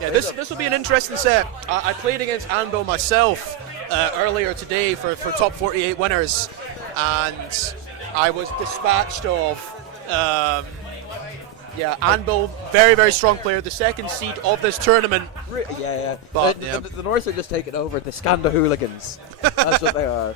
Yeah, this will be an interesting set. I played against Anbil myself earlier today for top 48 winners, and I was dispatched of. Yeah, Anbil, very, very strong player, the second seed of this tournament. Yeah. But, the North are just taking over, the Skanda hooligans. That's what they are.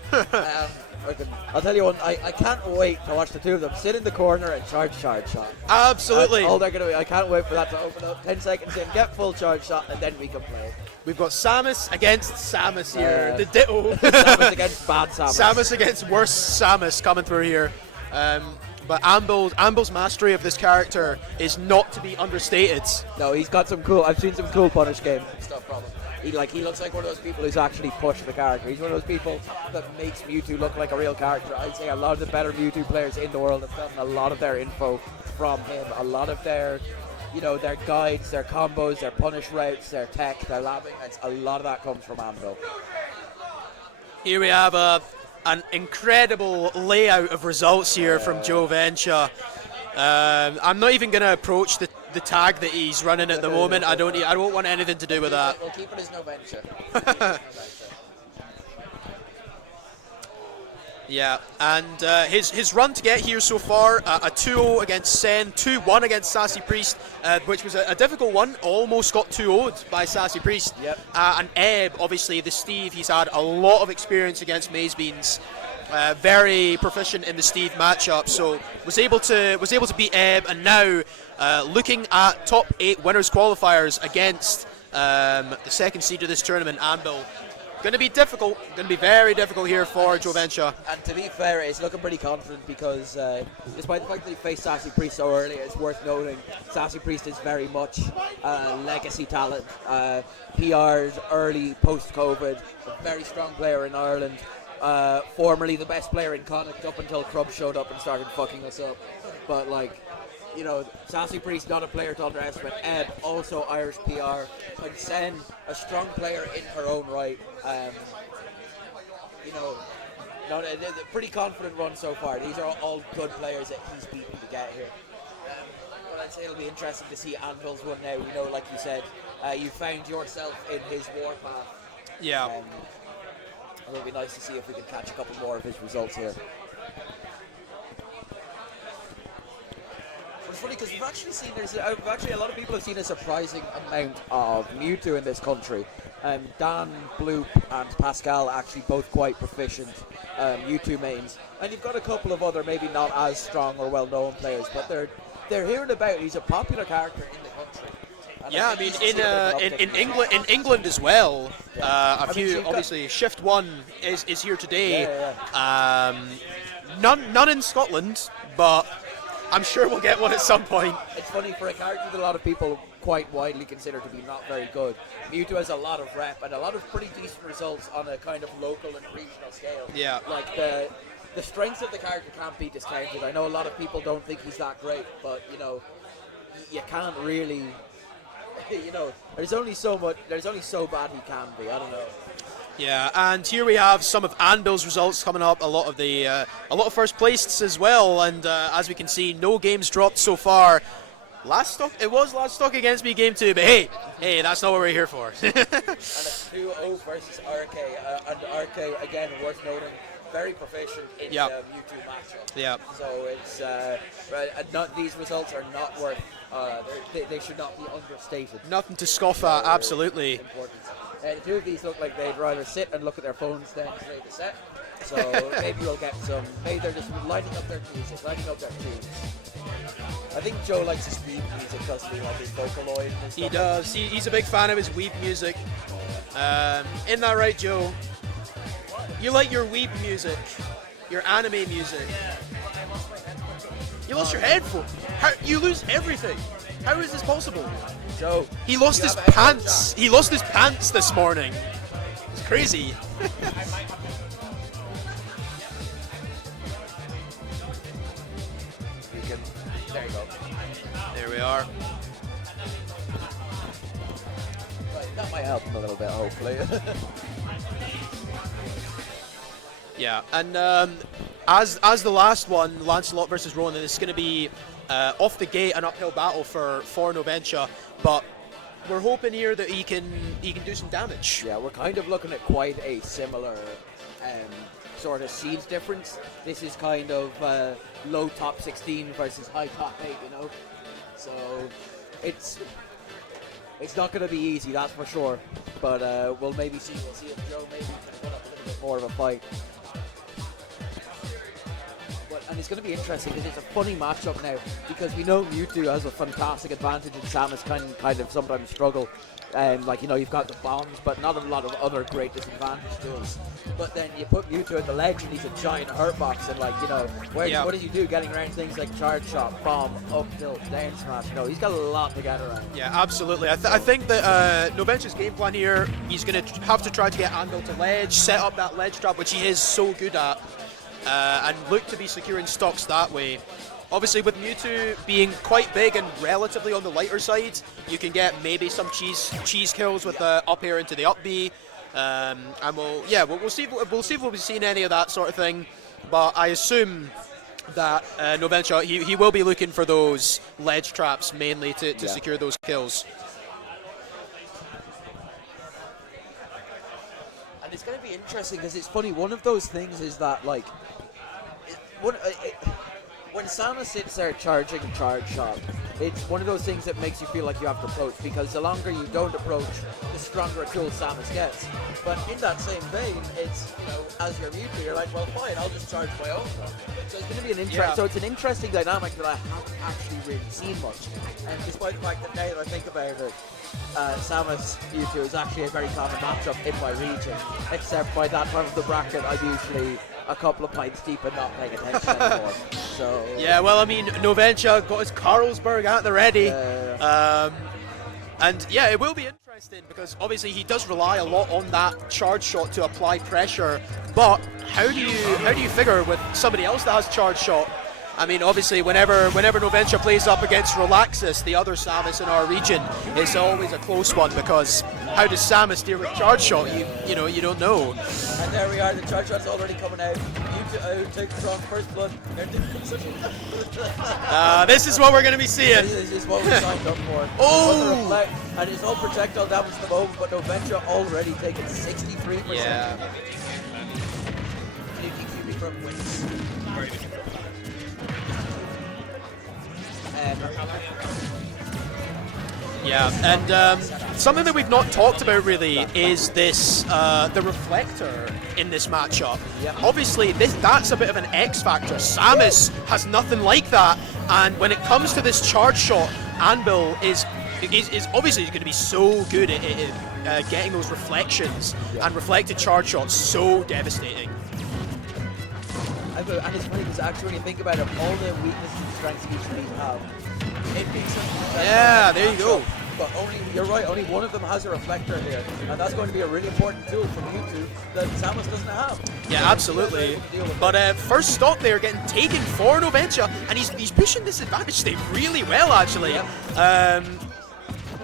I'll tell you one, I can't wait to watch the two of them sit in the corner and charge shot. Absolutely. That's all they're going to be. I can't wait for that to open up. 10 seconds in, get full charge shot, and then we can play. We've got Samus against Samus here. The Ditto. Samus against bad Samus. Samus against worse Samus coming through here. But Anbil's mastery of this character is not to be understated. No, he's got some cool. I've seen some cool punish game stuff from him. He looks like one of those people who's actually pushed the character. He's one of those people that makes Mewtwo look like a real character. I'd say a lot of the better Mewtwo players in the world have gotten a lot of their info from him. A lot of their, their guides, their combos, their punish routes, their tech, their labbing. A lot of that comes from Anbil. Here we have an incredible layout of results here from Joe Venture. I'm not even going to approach the tag that he's running at the moment. I don't want anything to do with that. We'll keep it as no venture. Yeah, and his run to get here so far, a 2-0 against Sen, 2-1 against Sassy Priest, which was a difficult one, almost got 2-0'd by Sassy Priest. Yep. And Ebb, obviously the Steve, he's had a lot of experience against Maze Beans, very proficient in the Steve matchup, so was able to beat Ebb, and now looking at top 8 winners qualifiers against the second seed of this tournament, Anbil. Going to be difficult, going to be very difficult here for Joe Venture. And to be fair, it's looking pretty confident because despite the fact that he faced Sassy Priest so early, it's worth noting Sassy Priest is very much legacy talent. PR's early post-COVID, a very strong player in Ireland. Formerly the best player in Connacht up until Crub showed up and started fucking us up. But Sassy Priest not a player to underestimate. Ebb, also Irish PR. And Sen, a strong player in her own right. A pretty confident run so far. These are all good players that he's beaten to get here. But I'd say it'll be interesting to see Anvil's one now. Like you said, you found yourself in his warpath. Yeah. It'll be nice to see if we can catch a couple more of his results here. It's funny because we've actually seen a lot of people have seen a surprising amount of Mewtwo in this country. Dan, Bloop, and Pascal actually both quite proficient Mewtwo mains, and you've got a couple of other maybe not as strong or well-known players, but they're hearing about. He's a popular character in the country. And yeah, I mean in England as well. Yeah. Obviously Shift 1 is here today. Yeah. None in Scotland, but I'm sure we'll get one at some point. It's funny, for a character that a lot of people quite widely consider to be not very good, Mewtwo has a lot of rep and a lot of pretty decent results on a kind of local and regional scale. Yeah. Like the strengths of the character can't be discounted. I know a lot of people don't think he's that great, but you can't really. There's only so bad he can be. I don't know. Yeah, and here we have some of Anbil's results coming up. A lot of first places as well, and as we can see, no games dropped so far. Last stock against me game 2, but hey, that's not what we're here for. And a 2-0 versus RK, and RK again worth noting, very proficient in the Mewtwo matchup. Yeah. So it's these results are not worth. They should not be understated. Nothing to scoff at. Absolutely. The two of these look like they'd rather sit and look at their phones than play the set. So maybe we'll get some. Maybe they're just lighting up their tunes. I think Joe likes his weeb music, doesn't he? Like his Vocaloid and stuff. He does. He's a big fan of his weeb music. Isn't that right, Joe? You like your weeb music, your anime music. You lost your headphone. You lose everything. How is this possible? Joe, he lost his pants. He lost his pants this morning. It's crazy. There you go. There we are. Right, that might help him a little bit, hopefully. Yeah, and as the last one, Lancelot versus Ronan, it's going to be off the gate an uphill battle for No Venture, but we're hoping here that he can do some damage. Yeah, we're kind of looking at quite a similar sort of seeds difference. This is kind of low top 16 versus high top 8, you know. So it's not going to be easy, that's for sure. But we'll maybe see. We'll see if Joe maybe can put up a little bit more of a fight. And it's going to be interesting because it's a funny matchup now, because we know Mewtwo has a fantastic advantage and Samus can kind of sometimes struggle. Like, you know, you've got the bombs, but not a lot of other great disadvantage tools. But then you put Mewtwo at the ledge and he's a giant hurt box, and like, you know, what does he do? Getting around things like charge shot, bomb, up tilt, down smash. You know, he's got a lot to get around. Yeah, absolutely. I think that Noventu's game plan here, he's going to have to try to get Anbil to ledge, set up that ledge trap, which he is so good at, and look to be securing stocks that way. Obviously, with Mewtwo being quite big and relatively on the lighter side, you can get maybe some cheese kills with the up air into the up B, and we'll see if we'll be seeing any of that sort of thing. But I assume that Noventu, he will be looking for those ledge traps mainly to secure those kills. And it's going to be interesting because it's funny. One of those things is that like, when Samus sits there charging charge shot, it's one of those things that makes you feel like you have to approach, because the longer you don't approach, the stronger a tool Samus gets. But in that same vein, it's, you know, as your Mewtwo, you're like, well, fine, I'll just charge my own. So it's going to be so it's an interesting dynamic that I haven't actually really seen much. And despite the fact that now that I think about it, Samus Mewtwo is actually a very common matchup in my region, except by that part of the bracket I'm usually a couple of pints deep and not paying attention anymore. So yeah, well, I mean, Noventu got his Carlsberg at the ready, and yeah, it will be interesting because obviously he does rely a lot on that charge shot to apply pressure. But how do you figure with somebody else that has charge shot? I mean, obviously, whenever Noventu plays up against Relaxis, the other Samus in our region, it's always a close one, because how does Samus deal with charge shot? You don't know. And there we are, the charge shot's already coming out. Mewtwo takes strong first blood. This is what we're going to be seeing. This is what we signed up for. Oh! And it's all projectile damage at the moment, but Noventu already taking 63%. Yeah. From wins. Yeah, and something that we've not talked about really is this the reflector in this matchup. Yep. Obviously, that's a bit of an X factor. Samus has nothing like that, and when it comes to this charge shot, Anbil is obviously going to be so good at getting those reflections, and reflected charge shots so devastating. And it's funny because actually when you think about it, all the weaknesses and strengths each of these have, it makes them. Yeah, there you go. But you're right, only one of them has a reflector here, and that's going to be a really important tool for Mewtwo that Samus doesn't have. Yeah, absolutely. But first stock there getting taken for Noventu, and he's pushing this advantage state really well, actually. Yep.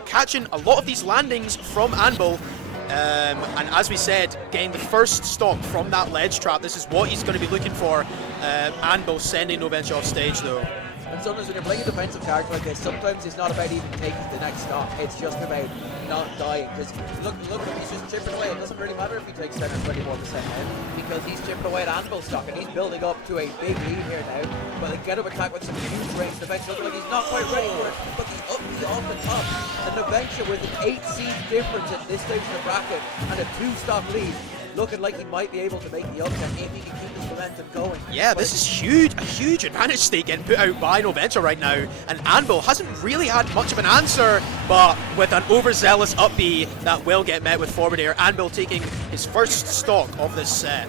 Catching a lot of these landings from Anbil. And as we said, getting the first stock from that ledge trap, this is what he's going to be looking for. Anbil sending Noventu off stage, though. And sometimes when you're playing a defensive character like this, sometimes it's not about even taking the next stock, it's just about not dying. Because look at him, he's just chipping away. It doesn't really matter if he takes 10 or 21% now, because he's chipping away at Anbil stock, and he's building up to a big lead here now. But they get him attack with some huge range defense, looking like he's not quite ready for it, but he's up, he's on the top. And Noventu with an 8 seed difference at this stage of the bracket, and a 2-stock lead, looking like he might be able to make the upset if he can keep his momentum going. Yeah, this is a huge advantage state getting put out by Noventu right now, and Anbil hasn't really had much of an answer, but with an overzealous up B that will get met with forward air, Anbil taking his first stock of this set.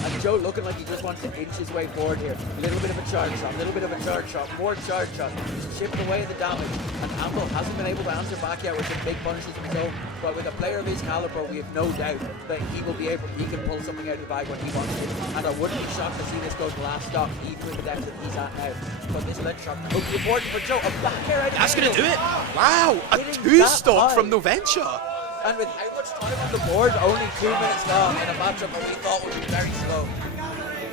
And Joe looking like he just wants to inch his way forward here. A little bit of a charge shot, a little bit of a charge shot, more charge shot. He's chipping away at the damage. And Anbil hasn't been able to answer back yet with some big punishes of his own. But with a player of his caliber, we have no doubt that he can pull something out of the bag when he wants to. And I wouldn't be shocked to see this go to last stock, even with the depth that he's at now. But this ledge shot could be important for Joe. A back air out of That's going to do it. Oh, Wow, a 2-stock from Noventu. And with how much time on the board, only 2 minutes long in a matchup that we thought would be very slow.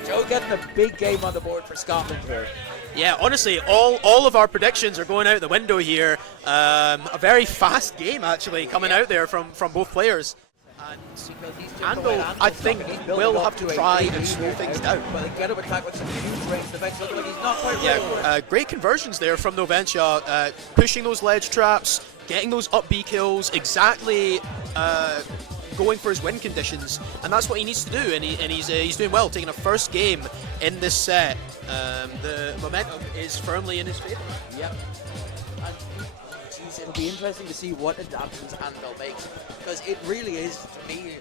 Joe getting a big game on the board for Scotland here. Yeah, honestly, all of our predictions are going out the window here. A very fast game, actually, coming out there from both players. And Anbil, I think, will have to try and slow things down. But they get him attack with some huge range defense. Looking like he's not quite ready. Great conversions there from Noventia, pushing those ledge traps, getting those up B kills, exactly going for his win conditions, and that's what he needs to do. And he's doing well, taking a first game in this set. The momentum is firmly in his favor. Yep. And geez, it'll be interesting to see what adaptations Anbil makes, because it really is, to me,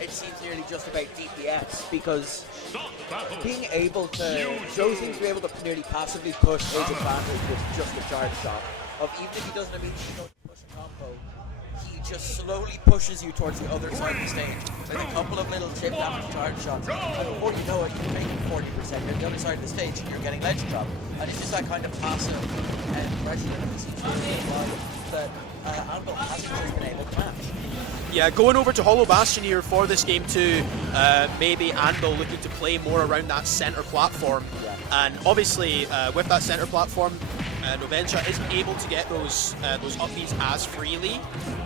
it seems nearly just about DPS, because being able to, Joe seems to be able to nearly passively push his advantage with just a charge shot. Of even if he doesn't immediately go to push a combo, he just slowly pushes you towards the other side of the stage with a couple of little chipped after charge shots. And before you know it, you're making 40%. You're on the other side of the stage and you're getting ledge drop. And it's just that kind of passive pressure that we see that Anbil hasn't really been able to match. Yeah, going over to Hollow Bastion here for this game too. Maybe Anbil looking to play more around that center platform. Yeah. And obviously, with that center platform, Noventia isn't able to get those upbeats as freely.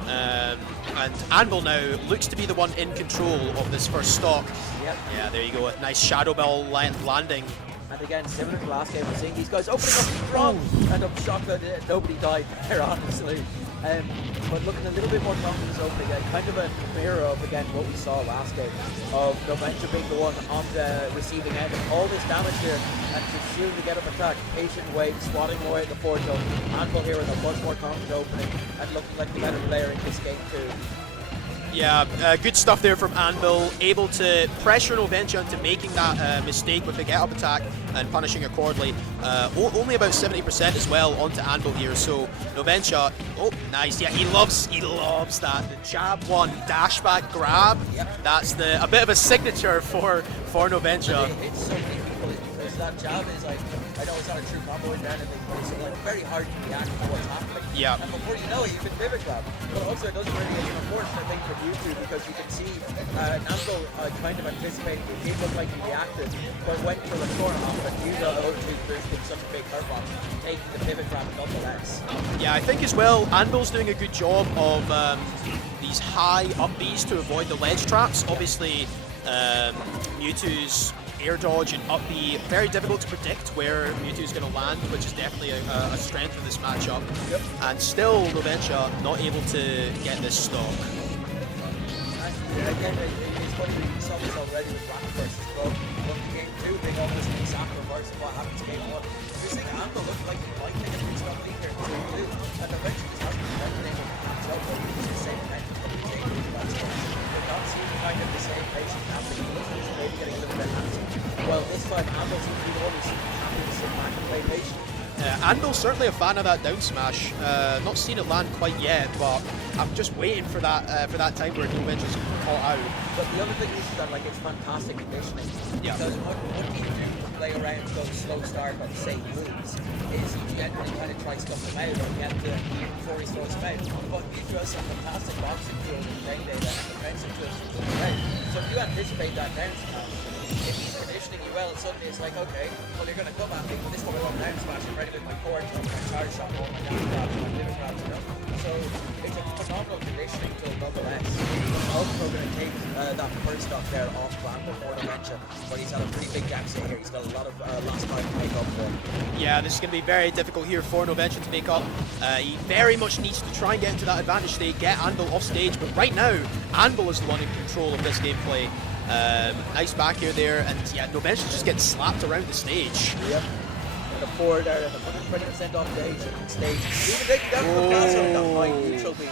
And Anbil now looks to be the one in control of this first stock. Yep. Yeah, there you go. A nice Shadow Bell landing. And again, similar to the last game, we're seeing these guys opening up strong. And I'm shocked that nobody died there, honestly. But looking a little bit more confident opening again, kind of a mirror of, again, what we saw last game, of Noventia being the one on the receiving end of all this damage here, and just shooting to get up attack, patient wait, swatting away at the portal. Anbil here with a much more confident opening, and looking like the better player in this game too. Yeah, good stuff there from Anbil, able to pressure Noventia into making that mistake with the get-up attack and punishing accordingly. Only about 70% as well onto Anbil here, so Noventia, oh, nice, yeah, he loves that. The jab one, dash back grab, yep. That's a bit of a signature for Noventia. It hits so many people because that jab is like, I know it's not a true combo in there, but it's like very hard to react to what's happening. Yeah. And before you know it, you can pivot grab. But also it doesn't really an unfortunate thing for Mewtwo, because you can see Anbil kind of anticipating it. It looked like he reacted, but went for the corner off it. You know, there's been such a big curveball, taking the pivot grab nonetheless. Yeah, I think as well, Anbil's doing a good job of these high up Bs to avoid the ledge traps. Obviously, Mewtwo's air dodge and up B, very difficult to predict where Mewtwo's going to land, which is definitely a strength of this matchup. Yep. And still, Noventia not able to get this stock. Again, it's funny that you saw this already with Rock versus Bro. But game 2, they almost the exact reverse of what happened to game 1. You're seeing Anbil look like he might take a pretty strong lead here in 2, and eventually just hasn't been able to catch up with the same momentum that he's taking into that stage. We're not seeing kind of the same pace of happening. He looks like he's maybe getting a little bit handsy. Well, this time Anbil seems to be the one who's happy to sit back and play patient. Anbil's certainly a fan of that down smash. Not seen it land quite yet, but I'm just waiting for that time where Noventia's caught out. But the other thing is that it's fantastic conditioning. Yeah. Because what you do to play around those slow start on the same moves is you generally kind of try to stuff them out or get to before he throws them out. But Mewtwo has some fantastic boxing tools and game data and defensive tools to throw them out. So if you anticipate that down smash, if he's conditioning you well, suddenly it's like, okay, well, you're going to come at me, but this time I want down smash, I'm ready with my core jump, my charge shot, all my down grabs, my pivot grabs, you know? So it's a phenomenal conditioning tool nonetheless. He's also going to take that first stock there off Anbil for Noventia, but he's had a pretty big deficit here. He's got a lot of last time to make up for. Yeah, this is going to be very difficult here for Noventia to make up. He very much needs to try and get into that advantage state, get Anbil off stage, but right now, Anbil is the one in control of this gameplay. Nice back here there, and yeah, Noventia just gets slapped around the stage. Yep. And the forward there, 120% off stage. Even taking down the castle with that high neutral beam.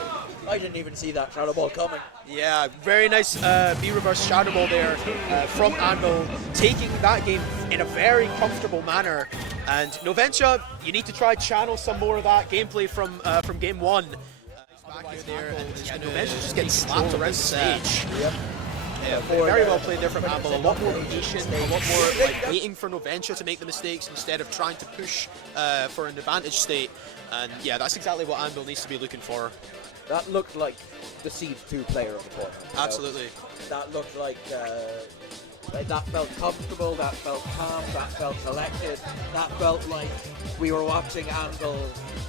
I didn't even see that Shadow Ball coming. Yeah, very nice B-reverse Shadow Ball there from Anbil, taking that game in a very comfortable manner. And Noventia, you need to try channel some more of that gameplay from game 1. Back here there, and yeah, Noventia just gets slapped around the stage. Yep. Yeah, very well played there from Anbil. A lot more patient, a lot more waiting for Noventia to make the mistakes instead of trying to push for an advantage state. And yeah, that's exactly what Anbil needs to be looking for. That looked like the Seed 2 player of the court. Absolutely. That looked like that felt comfortable, that felt calm, that felt collected, that felt like we were watching Anbil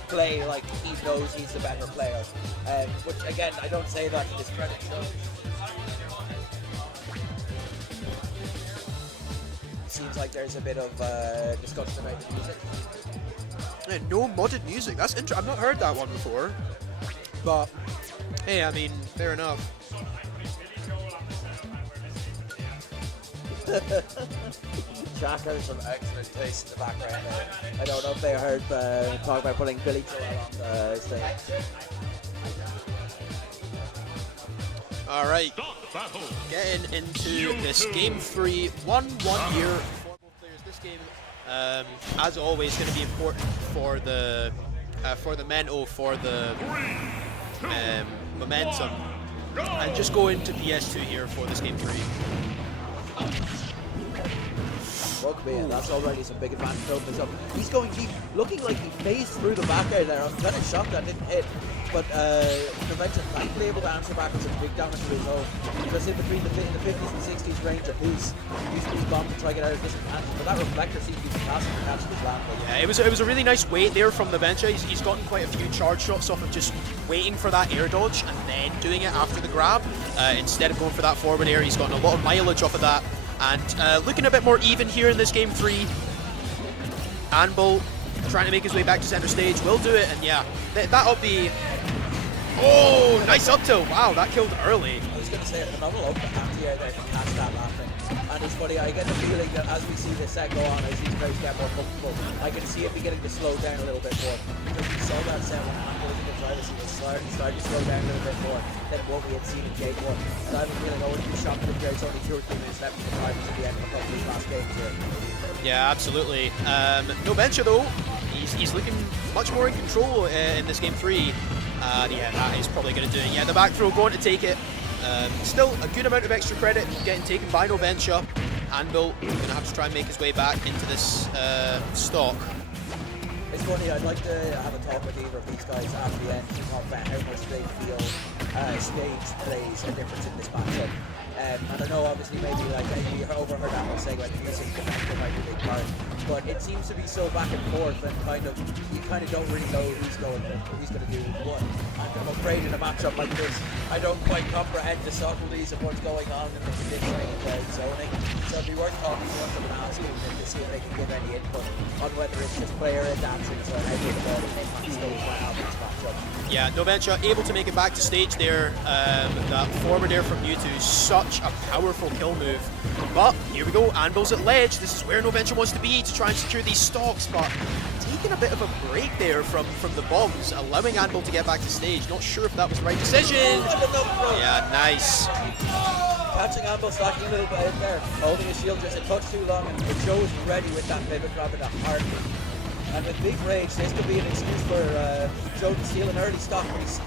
play like he knows he's the better player. Which again, I don't say that to discredit him. Seems like there's a bit of discussion about the music. Yeah, no modded music. That's interesting. I've not heard that one before. But hey, I mean, fair enough. Jack has some excellent taste in the background there. I don't know if they heard talk about putting Billy Joel on the stage. All right, getting into this game 3, 1 year for both players. This game, as always, going to be important for the mental, for the momentum, and just go into PS2 here for this game 3. Rugby, and that's already some big advantage opens up. He's going deep, looking like he phased through the back air there. I'm kind of shocked that didn't hit, but Prevention thankfully able to answer back with some big damage to his own. Just in between the 50s and 60s range of his using his bomb to try to get out of disadvantage, but that reflector seems to be fantastic for catching his land. Yeah, it was a really nice wait there from the bench. He's gotten quite a few charge shots off of just waiting for that air dodge and then doing it after the grab. Instead of going for that forward air, he's gotten a lot of mileage off of that. And looking a bit more even here in this game 3. Anbil trying to make his way back to center stage, will do it, and yeah, that'll be... Oh, nice up tilt. Wow, that killed early. I was going to say a phenomenal up anti-air there to catch that laughing. And it's funny, I get the feeling that as we see this set go on, as these players get more comfortable, I can see it beginning to slow down a little bit more. Because we saw that set when Anbil was in the driver's seat, it started to slow down a little bit more than what we had seen in game 1. And I have a feeling I wouldn't be shocked if there's only 2 or 3 minutes left in the drivers at the end of a couple of these last games here. Yeah, absolutely. No Venture though, he's looking much more in control in this game 3. Yeah, that is probably going to do it. Yeah, the back throw going to take it. Still a good amount of extra credit getting taken by No Venture. Anbil going to have to try and make his way back into this stock. It's funny, I'd like to have a talk with either of these guys after the end to talk about how much they feel stage plays a difference in this matchup. And I know obviously maybe like you overheard Anbil saying like the music might be a big part, but it seems to be so back and forth and you kind of don't really know who's going to do what. I'm afraid in a matchup like this, I don't quite comprehend the subtleties of what's going on in the conditioning and zoning. So it'd be worth talking to one of them and asking them to see if they can give any input on whether it's just player adapting to how they develop on stage might have this matchup. Yeah, No Venture able to make it back to stage there. That forward air from Mewtwo, such a powerful kill move. But here we go, Anbil's at ledge. This is where No Venture wants to be to try and secure these stocks, but taking a bit of a break there from the bombs, allowing Anbil to get back to stage. Not sure if that was the right decision. Yeah, nice. Catching Anbil stacking a little bit in there, holding his shield just a touch too long, and Joe is ready with that pivot grab in a heartbeat. And with big rage, this could be an excuse for Joe to steal an early stock, but he's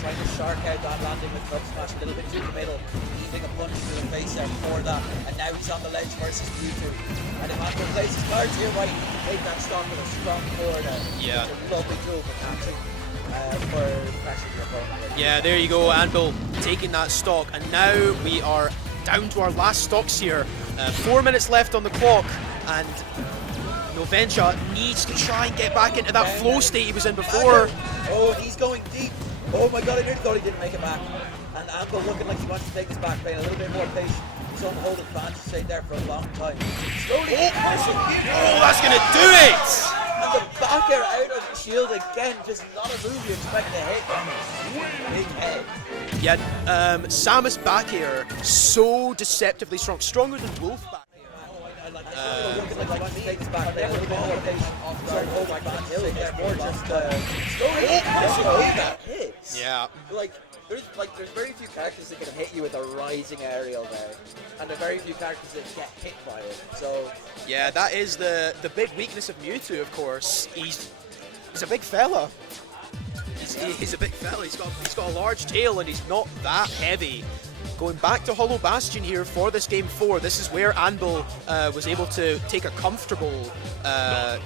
trying to shark out that landing with Club Smash a little bit through the middle, eating a punch to the face there for that, and now he's on the ledge versus Mewtwo. And if Anbil plays his cards here right, he can take that stock with a strong forward. Yeah. It's a lovely tool for catching, for pressuring your opponent. Yeah, there you go, Anbil taking that stock, and now we are down to our last stocks here. 4 minutes left on the clock, and No Venture needs to try and get back into that flow state he was in before. Oh, he's going deep. Oh my god, I nearly thought he didn't make it back. And Anbil looking like he wants to take this back, playing a little bit more patient. He's on the hold advantage stayed there for a long time. Slowly. Oh, that's going to do it! And the back air out of the shield again, just not a move you expect to hit. Big head. Yeah, Samus back air, so deceptively strong. Stronger than Wolf back air. Looking like he wants to take this back, play a little bit more patient. Sorry, hold my god, stay there more just slowly. That hits. Yeah. There's very few characters that can hit you with a rising aerial there, and there are very few characters that get hit by it. So yeah, that is the big weakness of Mewtwo. Of course, he's a big fella. He's a big fella. He's got a large tail, and he's not that heavy. Going back to Hollow Bastion here for this game 4. This is where Anbil was able to take a comfortable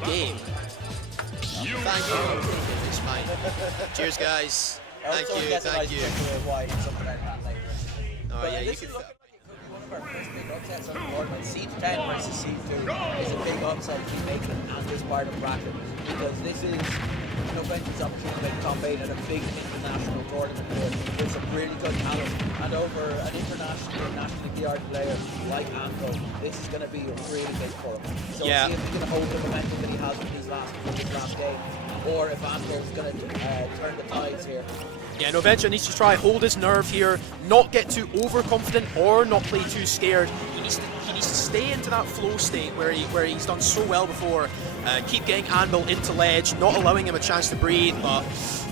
game. Thank you. It's fine. Cheers, guys. Thank you. Oh yeah, you can. of our first big upsets on the board, like Seed 10 versus Seed 2 is a big upset to be making at this part of bracket, because this is Novention's opportunity to make top 8 at a big international tournament here with some really good talent, and over an international nationally geared player like Anbil, this is going to be really big for him. So see if he can hold the momentum that he has in his last game, or if Anbil's going to turn the tides here. Yeah, Novention needs to try hold his nerve here, not get too overconfident or not play too scared. He needs to stay into that flow state where he's done so well before. Keep getting Anbil into ledge, not allowing him a chance to breathe. But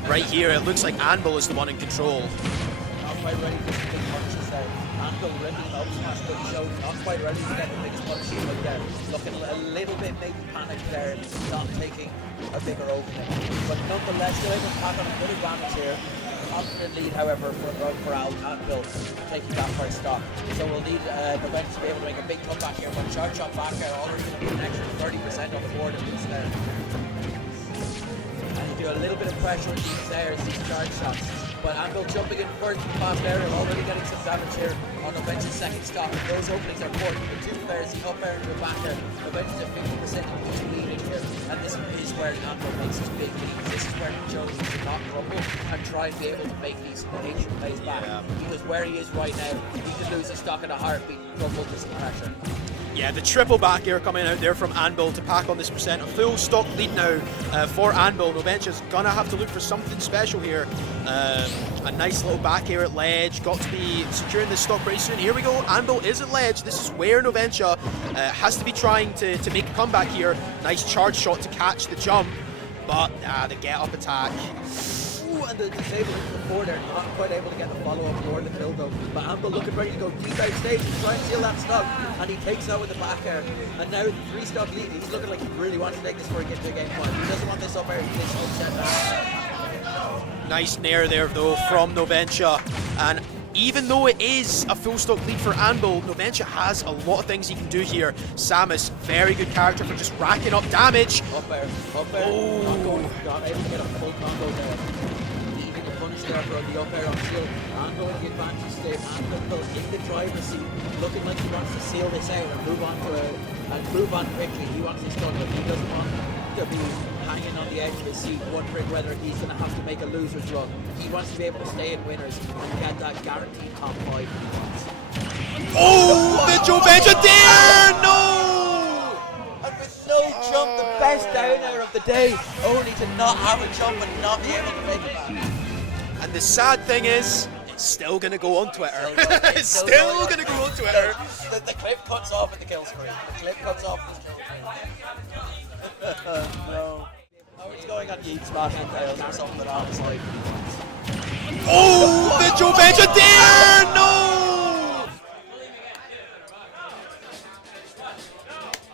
right here, it looks like Anbil is the one in control. Not quite ready for some big punches there. Anbil ripping out Smash, but he showed not quite ready to get the biggest punches, but looking a little bit maybe panicked there, not taking a bigger opening. But nonetheless, still able to pack on a good advantage here. Confident lead, however, for Anbil taking that first stop. So we'll need Novention to be able to make a big comeback here, but charge shot back there already going to be an extra 30% on the board of this there. And you do a little bit of pressure on these airs, these charge shots. But Anbil jumping in first and fast area, already getting some damage here on Novention's second stop. Those openings are important. The two players, the up air and the back air. Novention's at 50% of each leading here. And this is where Anbil makes his big lead. This is where he chose to not crumble and try and be able to make these patient plays back. Because where he is right now, he could lose his stock in a heartbeat, crumble to some pressure. Yeah, the triple back air coming out there from Anbil to pack on this percent. A full stock lead now for Anbil. Novention's gonna have to look for something special here. A nice little back air at ledge. Got to be securing this stock pretty soon. Here we go. Anbil is at ledge. This is where Novention has to be trying to make a comeback here. Nice charge shot to catch the jump. But the get up attack. And the disabling before they're not quite able to get the follow-up or the kill though. But Anbil looking ready to go deep out stage and try and steal that stock, and he takes out with the back air. And now 3 stock lead. He's looking like he really wants to take this before he gets to a game point. He doesn't want this up air to get upset now. Nice nair there though from Novention, and even though it is a full stock lead for Anbil, Novention has a lot of things he can do here. Samus, very good character for just racking up damage. Up air, not able to get a full combo there. Needing a punish there for the up air on shield. Anbil in the advantage state. Anbil in the driver's seat, looking like he wants to seal this out and move on quickly. He wants this done, but he doesn't want to be hanging on the edge of his seat, wondering whether he's going to have to make a loser's run. He wants to be able to stay in winners and get that guaranteed top 5 he wants. Oh, the Novention there! No! And with no jump, the best down air of the day, only to not have a jump and not be able to make it back. And the sad thing is, it's still going to go on Twitter. It's still going to go on Twitter. The clip cuts off at the kill screen. The clip cuts off at the kill screen. No. Oh, it's going on Yeet Smash and Tails or something on the side. Oh, the Novention there! No!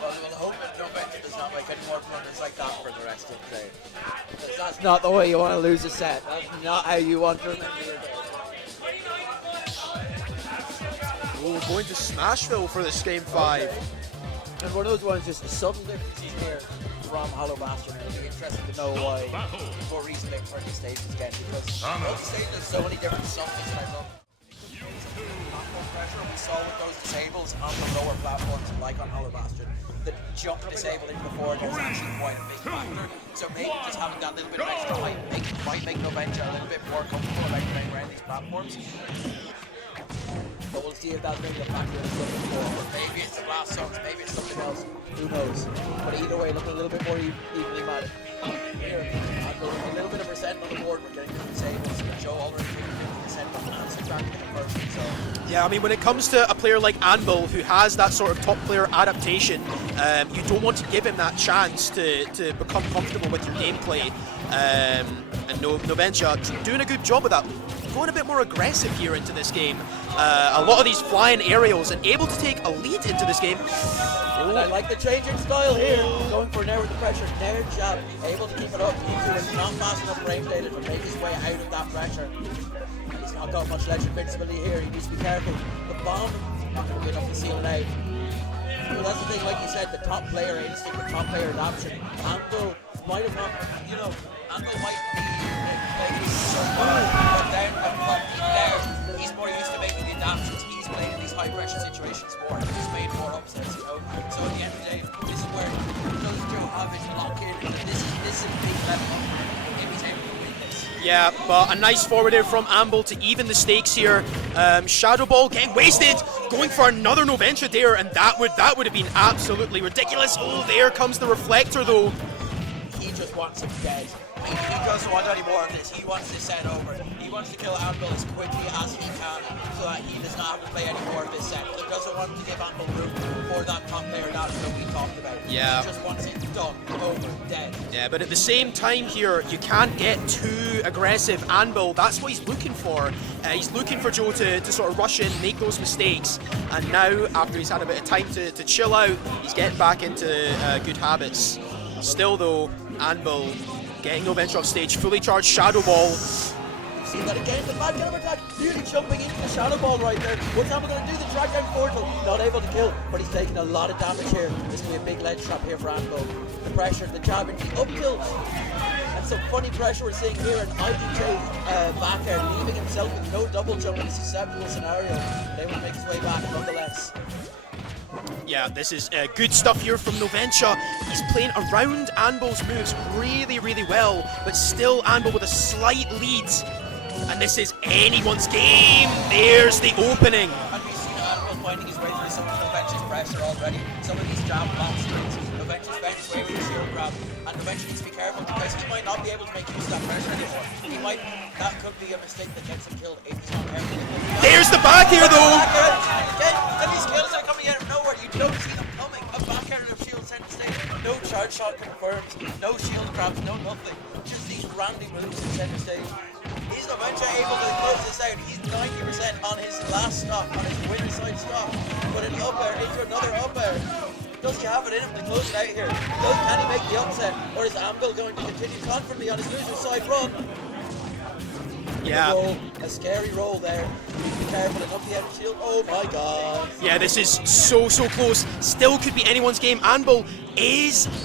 Well, we'll hope that Novention does not make any more blunders like that for the rest of the day. Because that's not the way you want to lose a set. That's not how you want to remember your day. Oh, going to Smashville for this game 5. And one of those ones, just the subtle differences here from Hollow Bastion. It'll be interesting to know why for reason they prefer these stages again, because both stages have so many different softness and I love platform pressure we saw with those disables on the lower platforms like on Hollow Bastion. The jump disable into the forward is actually quite a big factor. So maybe just having that little bit of extra height might make Novention a little bit more comfortable about playing around these platforms. But we'll see if that's maybe a factor in looking for. Maybe it's the blast zones, maybe it's something else. Who knows? But either way, looking a little bit more evenly matched. Here, a little bit of percent on the board. We're getting good disables. Joe already getting 50% on the answer track in the person. So. Yeah, I mean, when it comes to a player like Anbil, who has that sort of top player adaptation, you don't want to give him that chance to become comfortable with your gameplay. And Novention doing a good job of that. Going a bit more aggressive here into this game. A lot of these flying aerials and able to take a lead into this game. And I like the changing style here. Going for Nair with the pressure. Nair jab, able to keep it up. He's not fast enough range data to make his way out of that pressure. He's not got much ledge invincibility here. He needs to be careful. The bomb not going to be enough to seal it out. Well, that's the thing, like you said, the top player instinct, the top player adoption. Anbil might have not, Anbil might be making so much, but down, but there, he's more used to making the adaptations. He's playing in these high pressure situations Yeah, but a nice forward air from Anbil to even the stakes here. Shadow Ball getting wasted, going for another Noventia there, and that would have been absolutely ridiculous. Oh, there comes the reflector though. He just wants him dead. He doesn't want any more of this. He wants this set over. He wants to kill Anbil as quickly as he can so that he does not have to play any more of this set. He doesn't want to give Anbil room for that top player that we talked about. Yeah. He just wants it done, over, dead. Yeah, but at the same time here, you can't get too aggressive. Anbil, that's what he's looking for. He's looking for Joe to sort of rush in, make those mistakes. And now, after he's had a bit of time to chill out, he's getting back into good habits. Still though, Anbil getting Noventia off stage, fully charged Shadow Ball. See that again, the bad counter attack, nearly jumping into the Shadow Ball right there. What's Anbil going to do? The track down portal, not able to kill, but he's taking a lot of damage here. This will be a big ledge trap here for Anbil. The pressure, the jab into the up tilt. And some funny pressure we're seeing here, and IDJ back there, leaving himself with no double jump in a susceptible scenario. They will make his way back nonetheless. Yeah, this is good stuff here from Noventia. He's playing around Anbil's moves really, really well, but still Anbil with a slight lead. And this is anyone's game. There's the opening. And we've seen Anbil finding his way through some of Noventia's pressure already. Some of these jab blocks, Noventia's found his way with the shield grab, and Noventia needs to be careful because he might not be able to make use of that pressure anymore. That could be a mistake that gets him killed if he's not careful. There's the back here though. Again, and these kills are coming out of nowhere. You don't see them coming. A backhand of shield center stage. No charge shot confirmed. No shield grabs. No nothing. Just these random moves in center stage. Is Noventia able to close this out? He's 90% on his last stock, on his winner side stock. But an up air into another up air. Does he have it in him to close it out here? Can he make the upset? Or is Anbil going to continue confidently on his loser side run? Yeah. A scary roll there. Be careful enough to have a shield. Oh my god. Yeah, this is so close. Still could be anyone's game. Anbil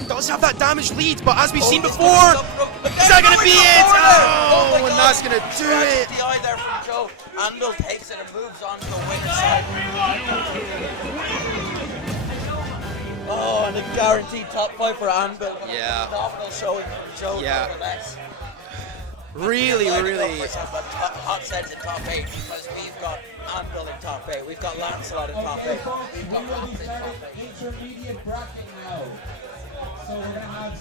does have that damage lead, but as we've seen before, is that going to be it? Oh, and that's going to do it. The eye there from Joe. Anbil takes it and moves on to the winner side. Oh, and a guaranteed top 5 for Anbil. Yeah. Phenomenal showing from Joe. Yeah. Nonetheless. Really. Hot sets in top 8 because we've got Anbil in top 8, we've got Lancelot in top 8, we've got Rops in top 8.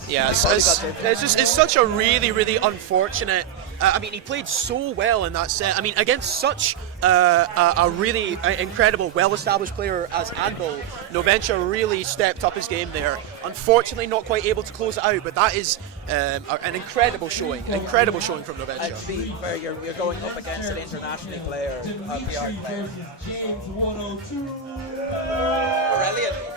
Yeah, it's such a really unfortunate. I mean, he played so well in that set. I mean, against such a really incredible, well-established player as Anbil, Noventia really stepped up his game there. Unfortunately, not quite able to close it out, but that is an incredible showing from Noventia. And to be fair, you're going up against an international player, a PR player.